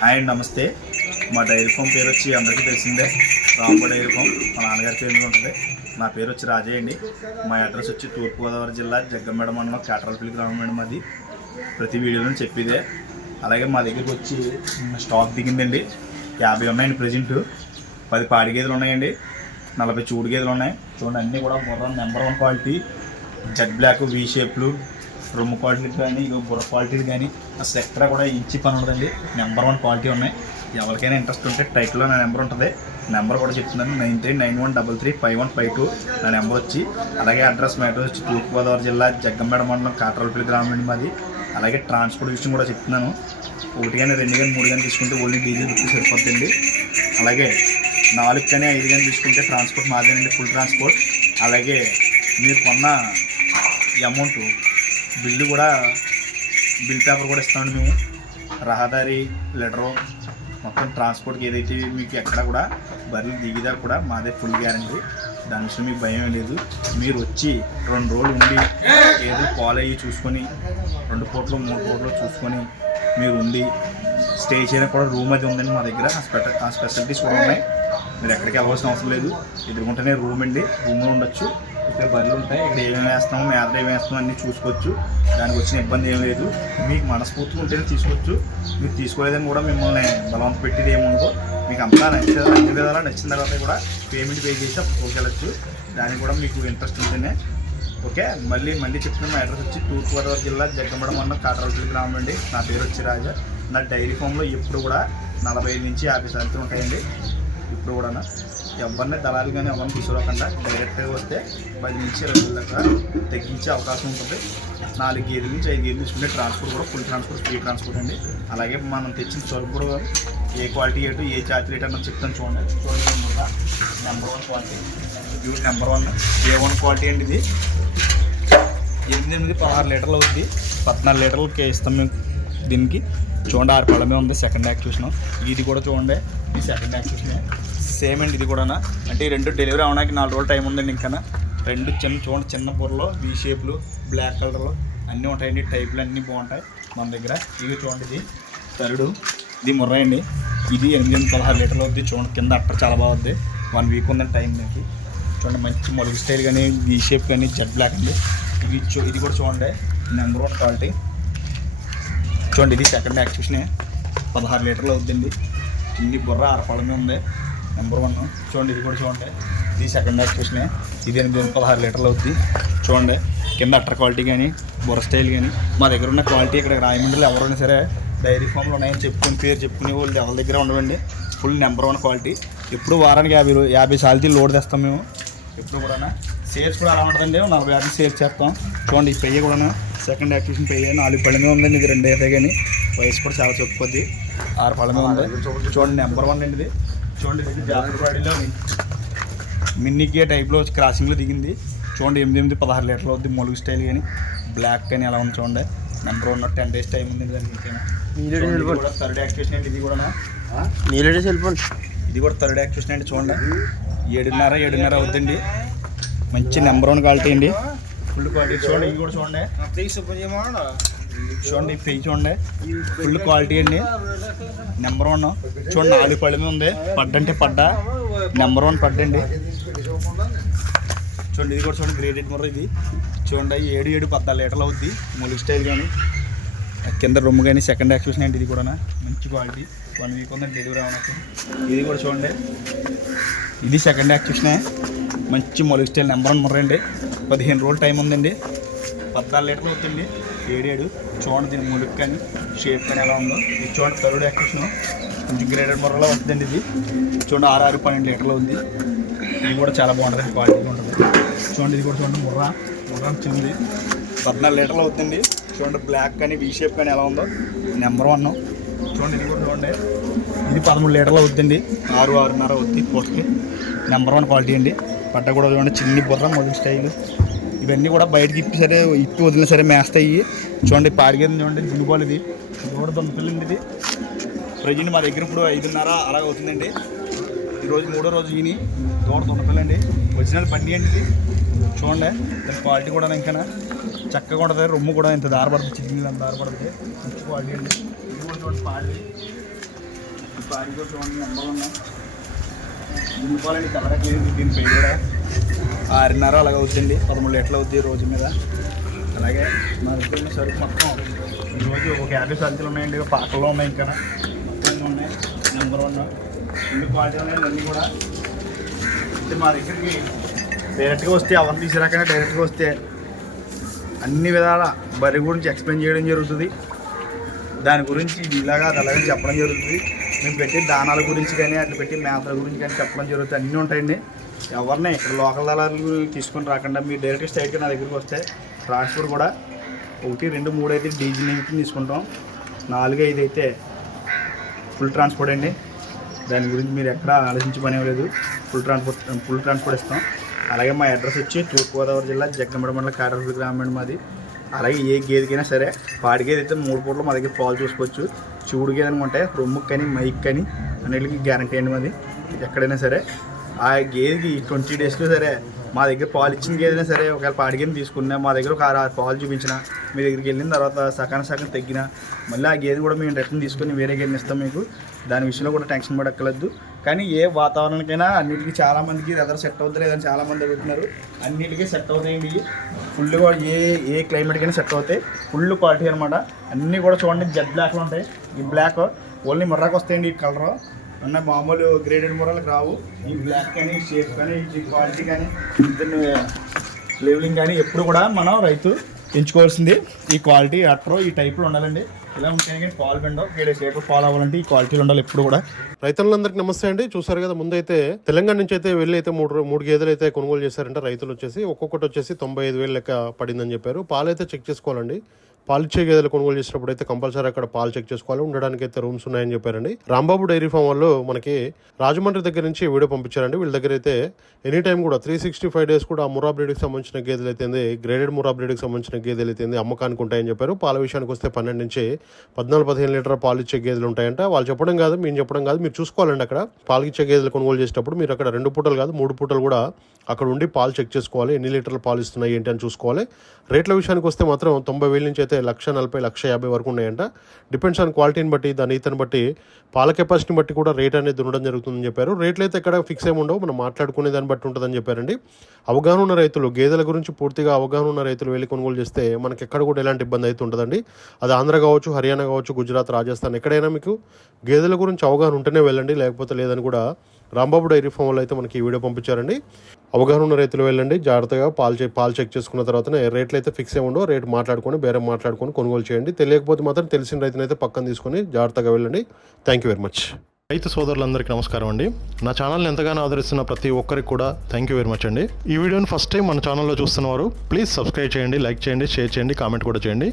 Hi అండి నమస్తే. మా డైరీ ఫామ్ పేరు వచ్చి అందరికీ తెలిసిందే. రాంబో డైరీ ఫామ్ మా నాన్నగారి పేరు మీద ఉంటుంది. నా పేరు వచ్చి రాజయ్య అండి. మా అడ్రస్ వచ్చి తూర్పుగోదావరి జిల్లా జగ్గంమేడ మండలం కాటరపల్లి గ్రామం మేడం అది ప్రతి వీడియోలో చెప్పేదే. అలాగే మా దగ్గరికి వచ్చి స్టాక్ దిగిందండి. యాభై ఉన్నాయండి ప్రజెంట్. పది పాడి గేదెలు ఉన్నాయండి. నలభై చూడు గేదెలు ఉన్నాయి. చూడండి అన్నీ కూడా బుర్ర number one quality. Z black V షేప్లు రొమ్ము క్వాలిటీ కానీ ఇక బుర్ర క్వాలిటీలు కానీ అసలు ఎక్కడ కూడా ఇంచి పని ఉండదండి. నెంబర్ వన్ క్వాలిటీ ఉన్నాయి. ఎవరికైనా ఇంట్రెస్ట్ ఉంటే టైటిల్లో నా నెంబర్ ఉంటుంది. నెంబర్ కూడా చెప్తున్నాను. Nine three nine one double three five one five two నా నెంబర్ వచ్చి అలాగే అడ్రస్ మ్యాటర్ వచ్చి తూర్పుగోదావరి జిల్లా జగ్గంబేడ మండలం కాట్రలపల్లి గ్రామం అండి మాది. అలాగే ట్రాన్స్పోర్ట్ విషయం కూడా చెప్తున్నాను. ఒకటి కానీ రెండు కానీ మూడు కానీ తీసుకుంటే ఓన్లీ డీజిల్ బుక్ సరిపోతుంది అలాగే నాలుగు కానీ ఐదు కానీ తీసుకుంటే ట్రాన్స్పోర్ట్ మాదేనండి ఫుల్ ట్రాన్స్పోర్ట్ అలాగే మీరు కొన్న అమౌంట్ బిల్లు కూడా బిల్ పేపర్ కూడా ఇస్తామండి మేము. రహదారి లెటరు మొత్తం ట్రాన్స్పోర్ట్కి ఏదైతే మీకు ఎక్కడ కూడా బర్రెలు దిగిదా కూడా మాదే ఫుల్ గ్యారంటీ. దాని విషయం మీకు భయం లేదు. మీరు వచ్చి రెండు రోజులు ఉండి ఏదో కాల్ అయ్యి చూసుకొని రెండు పూటలు మూడు పూటలు చూసుకొని మీరు ఉండి స్టే చేయడానికి కూడా రూమ్ అది ఉందండి మా దగ్గర. ఆ స్పెట- ఆ స్పెషాలిటీస్ కూడా ఉన్నాయి. మీరు ఎక్కడికి వెళ్ళవలసిన అవసరం లేదు. ఎదుర్కొంటేనే రూమ్ అండి. రూమ్లో ఉండొచ్చు. ఇక్కడ బండ్లు ఉంటాయి. ఇక్కడ ఏమేమి వేస్తాము మేత ఏమి వేస్తాము అన్నీ చూసుకోవచ్చు. దానికి వచ్చిన ఇబ్బంది ఏం లేదు. మీకు మనస్ఫూర్తిగా ఉంటేనే తీసుకోవచ్చు. మీరు తీసుకోలేదని కూడా మిమ్మల్ని బలవంత పెట్టేది ఏముండదు. మీకు అంతా నచ్చిన అన్ని విధాలా నచ్చిన తర్వాత కూడా పేమెంట్ పే చేసి అప్పుడు వెళ్ళచ్చు దానికి కూడా మీకు ఇంట్రెస్ట్ ఉంటేనే. ఓకే? మళ్ళీ మళ్ళీ చెప్తున్న మా అడ్రస్ వచ్చి తూర్పుగోదావరి జిల్లా జగ్గమడ మండలం కాటరపల్లి గ్రామం అండి. నా పేరు వచ్చి రాజా. నా డైరీ ఫామ్లో ఎప్పుడు కూడా నలభై నుంచి యాభై శాతం ఉంటాయండి. ఇప్పుడు కూడా ఎవరిని దళాలు కానీ ఎవరిని తీసుకురాకుండా డైరెక్ట్గా వస్తే పది నుంచి ఇరవై వేల దాకా తగ్గించే అవకాశం ఉంటుంది. నాలుగు గేదెల నుంచి ఐదు గేదెలు తీసుకుంటే ట్రాన్స్పోర్ట్ కూడా ఫుల్ ట్రాన్స్పోర్ట్ ఫ్రీ ట్రాన్స్పోర్ట్ అండి. అలాగే మనం తెచ్చిన సరుకు కూడా ఏ క్వాలిటీ ఏటు ఏ జాతి రేట్ అన్నది చెప్తాను చూడండి. చూడండి నెంబర్ వన్ క్వాలిటీ ఇది number one A one quality అండి ఇది. ఎనిమిది ఎనిమిది పదహారు లీటర్లు అవుతుంది పద్నాలుగు లీటర్లకి ఇస్తాం మేము దీనికి. చూడండి ఆరు పళ్ళమే ఉంది సెకండ్ యాక్టివేషన్ ఇది కూడా చూడండి ఈ సెకండ్ యాక్టివేషన్ సేమ్ అండి ఇది కూడా అంటే ఈ రెండు డెలివరీ అవడానికి నాలుగు రోజులు టైం ఉందండి ఇంకా రెండు చిన్న చూడండి చిన్న బుర్రలో వీ షేప్లు బ్లాక్ కలర్లో అన్నీ ఉంటాయండి టైపులు అన్నీ బాగుంటాయి మన దగ్గర. ఇవి చూడండి ఇది తరుడు ఇది ముర్ర అండి. ఇది ఎనిమిది పదహారు లీటర్లు వద్ది చూడండి కింద అట్ట చాలా బాగుంది వన్ వీక్ ఉందండి టైం మీకు చూడండి మంచి మొలుగు స్టైల్ కానీ వీ షేప్ కానీ జెడ్ బ్లాక్ అండి. ఇది చూ ఇది కూడా చూడండి నెంబర్ వన్ క్వాలిటీ చూడండి ఇది సెకండ్ యాక్టివేషన్ పదహారు లీటర్లు అవుతుందండి చిన్ని బుర్ర ఆరపడమే ఉంది. నెంబర్ వన్ చూడండి ఇది కూడా చూడండి. ఇది సెకండ్ యాక్సిషనే ఇది ఎనిమిది పదహారు లీటర్లు అవుద్ది. చూడండి కింద అట్టర్ క్వాలిటీ కానీ బుర్ర స్టైల్ కానీ మా దగ్గర ఉన్న క్వాలిటీ ఇక్కడ రాయమండ్రిలో ఎవరైనా సరే డైరీ ఫామ్లు ఉన్నాయని చెప్పుకుని పేరు చెప్పుకునే వాళ్ళు ఎవరి దగ్గర ఉండవండి. ఫుల్ నెంబర్ వన్ క్వాలిటీ ఎప్పుడు వారానికి యాభై యాభై సార్లు లోడ్ తెస్తాం మేము. ఎప్పుడు కూడా సేల్స్ కూడా అలా ఉంటుందండి. నలభై యాభై సేల్స్ చేస్తాం. చూడండి ఈ పెయ్య కూడా సెకండ్ యాక్టివేషన్ పెయ్య నాలుగు పళ్ళ మీద ఉందండి ఇది రెండు అయితే కానీ వయసు కూడా చాలా చెప్పుకోద్ది ఆరు పళ్ళ మీద ఉంది. చూడండి నెంబర్ వన్ అండి ఇది చూడండి జాతరపాడిలో మిన్నీకే టైప్లో వచ్చి క్రాసింగ్లో దిగింది. చూడండి ఎనిమిది ఎనిమిది పదహారు లీటర్లు అవుద్ది మొలుగు స్టైల్ కానీ. బ్లాక్ కానీ అలా ఉంది చూడండి. Number one ten days time ఉంది దానికి థర్డ్ యాక్టివేషన్ అండి ఇది కూడా ఇది కూడా థర్డ్ యాక్టివేషన్ అండి చూడండి. ఏడున్నర ఏడున్నర అవుతుందండి మంచి నెంబర్ వన్ క్వాలిటీ అండి. ఫుల్ క్వాలిటీ చూడండి ఇది కూడా చూడండి. చూడండి ఈ చూడండి. ఫుల్ క్వాలిటీ అండి. నెంబర్ వన్ చూడండి నాలుగు పళ్ళ మీద ఉంది. పడ్డంటే పడ్డ. నెంబర్ వన్ పడ్డండి చూడండి ఇది కూడా చూడండి గ్రేడెడ్ ముర్ర ఇది. చూడండి ఏడు ఏడు పద్నాలుగు లీటర్లు అవుద్ది. ములుగు స్టైల్ కానీ కింద రొమ్ము కానీ సెకండ్ యాక్టివేషన్ అండి ఇది కూడా మంచి క్వాలిటీ. వన్ వీక్ ఉందండి డెలివరీ అవడానికి ఇది కూడా చూడండి. ఇది సెకండ్ యాక్టివేషనే మంచి మొలుగు స్టైల్ నెంబర్ వన్ ముర్ర అండి. పదిహేను రోజులు టైం ఉందండి. పద్నాలుగు లీటర్లు అవుతుంది. ఏడేడు. చూడండి దీని ములుగు కానీ షేప్ కానీ ఎలా ఉందో. ఇది చూడండి థర్డ్ యాక్టివేషన్ కొంచెం గ్రేడెడ్ మొరలో వస్తుందండి ఇది. చూడండి ఆరు ఆరు పన్నెండు లీటర్లు ఉంది. ఇది కూడా చాలా బాగుంటుంది. క్వాలిటీ ఉంటుంది. చూడండి ఇది కూడా చూడండి ముర్రా. ముర్రా వచ్చింది. పద్నాలుగు లీటర్లు అవుతుంది. చూడండి బ్లాక్ కానీ వీ షేప్ కానీ ఎలా ఉందో. నెంబర్ వన్ చూడండి ఇది కూడా చూడండి. ఇది పదమూడు లీటర్లు అవుతుంది. ఆరు ఆరున్నర అవుతుంది. పోస్ట్కి నెంబర్ వన్ క్వాలిటీ అండి. పట్ట కూడా చూడండి చిన్ని బుర్ర మొదటి స్టైల్. ఇవన్నీ కూడా బయటకి ఇప్పి సరే ఇప్పి వదిలిన సరే మేస్తాయి. చూడండి పాడిగేది చూడండి దున్నుబాలు ఇది. కూడా దొంగపిల్లండి ఇది. ప్రజెంట్ మా దగ్గర ఇప్పుడు ఐదున్నర అలాగ అవుతుందండి. ఈరోజు మూడో రోజు ఈయన. దూడ దొంగపిల్లండి ఒరిజినల్ బండి అండి ఇది. చూడండి దాని క్వాలిటీ కూడా ఇంకా చక్కగా ఉంటుంది రొమ్ము కూడా ఇంత దారపడుతుంది చికెన్ అంత దారపడుతుంది మంచి క్వాలిటీ అండి. ఇది కూడా చూడండి పాడి పాడి కూడా చూడండి నెంబర్ ఉన్నాయి. దున్నుకోవాలండి తెల్లగా దీని పేరు కూడా ఆరున్నర అలాగ అవుతుంది పదమూడు లీటర్లు అవుద్ది రోజు మీద? అలాగే మా దగ్గర సరుకు మొత్తం ఈరోజు ఒక యాభై సంచులు ఉన్నాయండి పాకల్లో ఉన్నాయి ఇంకా. మొత్తం ఉన్నాయి నెంబర్ వన్ ఇన్ని క్వాలిటీ ఉన్నాయి అన్నీ కూడా. అంటే మా దగ్గరికి డైరెక్ట్గా వస్తే అవన్నీ తీసుకురాకనే డైరెక్ట్గా వస్తే అన్ని విధాల బరి గురించి ఎక్స్ప్లెయిన్ చేయడం జరుగుతుంది. దాని గురించి ఇలాగా అది అలాగే చెప్పడం జరుగుతుంది. మేము పెట్టి దానాల గురించి కానీ అట్లా పెట్టి మేతల గురించి కానీ చెప్పడం జరుగుతుంది. అన్నీ ఉంటాయండి. ఎవరిని ఇక్కడ లోకల్ దళాలు తీసుకొని రాకుండా మీరు డైరెక్ట్ స్ట్రైట్గా నా దగ్గరికి వస్తే ట్రాన్స్పోర్ట్ కూడా ఒకటి రెండు మూడు అయితే డీజిల్ నిమిషం తీసుకుంటాం. నాలుగు ఐదు అయితే ఫుల్ ట్రాన్స్పోర్ట్ అండి. దాని గురించి మీరు ఎక్కడ ఆలోచించి పని లేదు. ఫుల్ ట్రాన్స్పోర్ట్ ఫుల్ ట్రాన్స్పోర్ట్ ఇస్తాం. అలాగే మా అడ్రస్ వచ్చి తూర్పుగోదావరి జిల్లా జగ్గంబడ మండలం కాటరపల్లి గ్రామం మాది. అలాగే ఏ గేదెకైనా సరే పాడి గేదె అయితే మూడు పూటలు మా దగ్గర పాలు చూసుకోవచ్చు. చూడు గేదె అనుకుంటే రొమ్ముకి కానీ మైక్ కానీ అన్నిటికీ గ్యారంటీ అండి మాది. ఎక్కడైనా సరే ఆ గేదెకి ట్వంటీ డేస్లో సరే మా దగ్గర పాలు ఇచ్చిన గేదైనా సరే ఒకవేళ పాడి తీసుకున్నా మా దగ్గర ఒక ఆరు ఆరు పాలు చూపించిన మీ దగ్గరికి వెళ్ళిన తర్వాత సకాన సగం తగ్గిన మళ్ళీ ఆ గేదె కూడా మేము రిటర్న్ తీసుకొని వేరే గేదెని ఇస్తాం మీకు. దాని విషయంలో కూడా టెన్షన్ పడక్కర్లేదు. కానీ ఏ వాతావరణానికైనా అన్నిటికీ చాలా మందికి సెట్ అవుతుంది లేదని చాలామంది అడుగుతున్నారు. అన్నిటికీ సెట్ అవుతాయండి. ఫుల్ ఫుల్గా ఏ ఏ క్లైమేట్కైనా సెట్ అవుతాయి. ఫుల్ క్వాలిటీ అనమాట అన్నీ కూడా చూడండి జెడ్ బ్లాక్లు ఉంటాయి. ఈ బ్లాక్ ఓన్లీ ముర్రాకు వస్తాయండి ఈ కలర్ అన్న మామూలు గ్రేడెడ్ ముర్రాలకు రావు. ఈ బ్లాక్ కానీ షేప్ కానీ ఈ క్వాలిటీ కానీ దీన్ని లేవలింగ్ కానీ ఎప్పుడు కూడా మనం రైతు ఎంచుకోవాల్సింది. ఈ క్వాలిటీ అట్రో ఈ టైప్లో ఉండాలండి. ఇలా ఉంటే కానీ పాలు పిండవు ఏడే షేప్ ఫాలో అవ్వాలంటే ఈ క్వాలిటీలు ఉండాలి ఎప్పుడు కూడా. రైతులందరికీ నమస్తే అండి. చూసారు కదా ముందైతే తెలంగాణ నుంచి అయితే వెళ్ళి అయితే మూడు మూడు గేదెలు అయితే కొనుగోలు చేశారంటే రైతులు వచ్చేసి. ఒక్కొక్కటి వచ్చేసి తొంభై ఐదు వేలు లెక్క పడిందని చెప్పారు. పాలు అయితే చెక్ చేసుకోవాలండి. పాలు ఇచ్చే గేదెలు కొనుగోలు చేసినప్పుడు అయితే కంపల్సరీ అక్కడ పాలు చెక్ చేసుకోవాలి. ఉండడానికి అయితే రూమ్స్ ఉన్నాయని చెప్పారండి. రాంబాబు డైరీ ఫామ్ వాళ్ళు మనకి రాజమండ్రి దగ్గర నుంచి వీడియో పంపించారండి. వీళ్ళ దగ్గర అయితే ఎనీ టైం కూడా త్రీ సిక్స్టీ ఫైవ్ డేస్ కూడా మురా బ్రీడ్కి సంబంధించిన గేదెలు అయితే గ్రేడెడ్ మురా బ్రీడ్కి సంబంధించిన గేదెలు అయితే అమ్మకానికి ఉంటాయని చెప్పారు. పాల విషయానికి వస్తే పన్నెండు నుంచి పద్నాలుగు పదిహేను లీటర్ పాలు ఇచ్చే గేదెలు ఉంటాయంట. వాళ్ళు చెప్పడం కాదు మేము చెప్పడం కాదు మీరు చూసుకోవాలండి అక్కడ. పాలు ఇచ్చే గేదెలు కొనుగోలు చేసేటప్పుడు మీరు అక్కడ రెండు పూటలు కాదు మూడు పూటలు కూడా అక్కడ ఉండి పాలు చెక్ చేసుకోవాలి. ఎన్ని లీటర్లు పాలు ఇస్తున్నాయి ఏంటి అని చూసుకోవాలి. రేట్ల విషయానికి వస్తే మాత్రం తొంభై వేల నుంచి అయితే లక్ష నలభై లక్ష యాభై వరకు ఉన్నాయంట. డిపెండ్స్ ఆన్ క్వాలిటీని బట్టి దాని ఈతని బట్టి పాల కెపాసిటీని బట్టి కూడా రేట్ అనేది ఉండడం జరుగుతుందని చెప్పారు. రేట్లు అయితే ఎక్కడ ఫిక్స్ ఏమి ఉండవు. మనం మాట్లాడుకునే దాన్ని బట్టి ఉంటుందని చెప్పారండి. అవగాహన ఉన్న రైతులు గేదెల గురించి పూర్తిగా అవగాహన ఉన్న రైతులు వెళ్ళి కొనుగోలు చేస్తే మనకి ఎక్కడ కూడా ఎలాంటి ఇబ్బంది అయితే ఉంటుందండి అది ఆంధ్ర కావచ్చు హర్యానా కావచ్చు గుజరాత్ రాజస్థాన్ ఎక్కడైనా మీకు గేదెల గురించి అవగాహన ఉంటేనే వెళ్ళండి. లేకపోతే లేదని కూడా రాంబాబు డైరీ ఫామ్ వాళ్ళు అయితే మనకి ఈ వీడియో పంపించారండి. అవగాహన ఉన్న రైతులు వెళ్ళండి జాగ్రత్తగా పాలు చెక్ పాలు చెక్ చేసుకున్న తర్వాత రేట్లు అయితే ఫిక్స్ అయ్యి ఉండవు. రేట్ మాట్లాడుకొని బేరం మాట్లాడుకొని కొనుగోలు చేయండి. తెలియకపోతే మాత్రం తెలిసిన రైతునైతే పక్కన తీసుకొని జాగ్రత్తగా వెళ్ళండి. థ్యాంక్ యూ వెరీ మచ్ రైతు సోదరులందరికీ నమస్కారం అండి. నా ఛానల్ని ఎంతగానో ఆదరిస్తున్న ప్రతి ఒక్కరికి కూడా థ్యాంక్ యూ వెరీ మచ్ అండి. ఈ వీడియోని ఫస్ట్ టైం మన ఛానల్లో చూస్తున్నవారు ప్లీజ్ సబ్స్క్రైబ్ చేయండి లైక్ చేయండి షేర్ చేయండి కామెంట్ కూడా చేయండి.